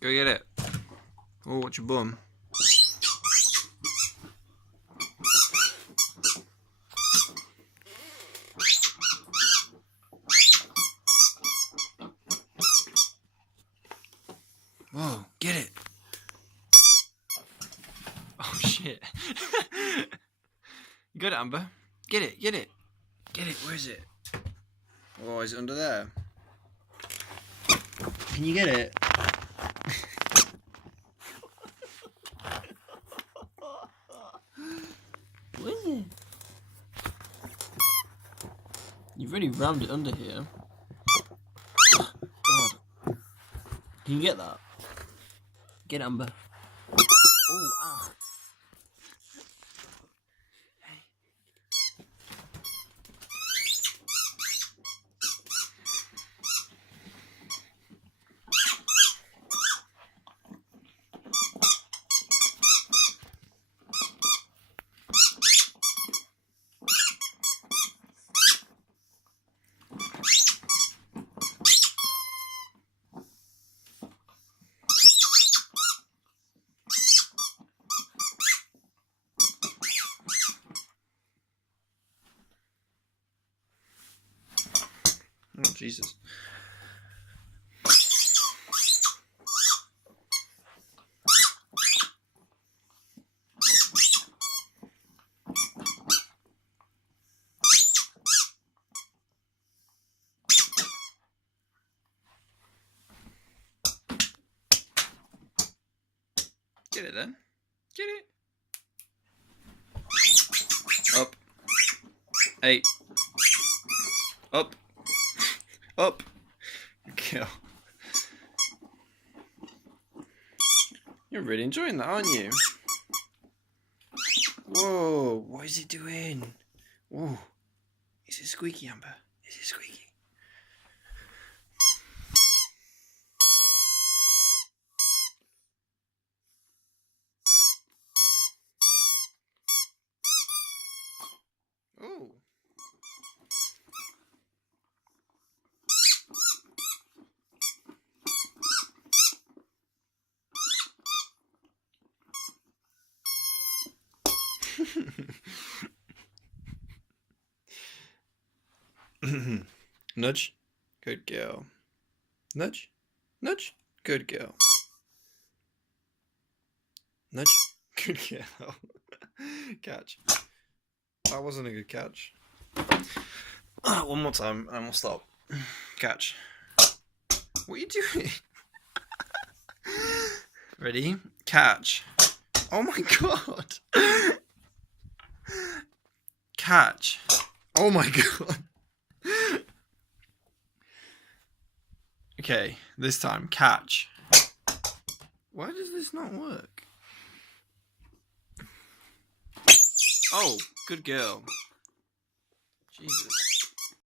Go get it. Oh, watch your bum. Whoa, get it. Oh, shit. You got it, Amber. Get it, get it. Get it, where is it? Oh, is it under there? Can you get it? Where is it? You've really rammed it under here. God. Can you get that? Get it, Amber. Oh, ah. Oh, Jesus. Get it then. Get it. Up. 8. Up. Up. Kill. You're really enjoying that, aren't you? Whoa, what is it doing? Whoa. Is it squeaky, Amber? Is it squeaky? Oh. Nudge. Good girl. Nudge. Nudge. Good girl. Nudge. Good girl. Catch. That wasn't a good catch. One more time and we'll stop. Catch. What are you doing? Ready? Catch. Oh my god. Catch. Oh my god. Okay, this time, catch. Why does this not work? Oh, good girl. Jesus.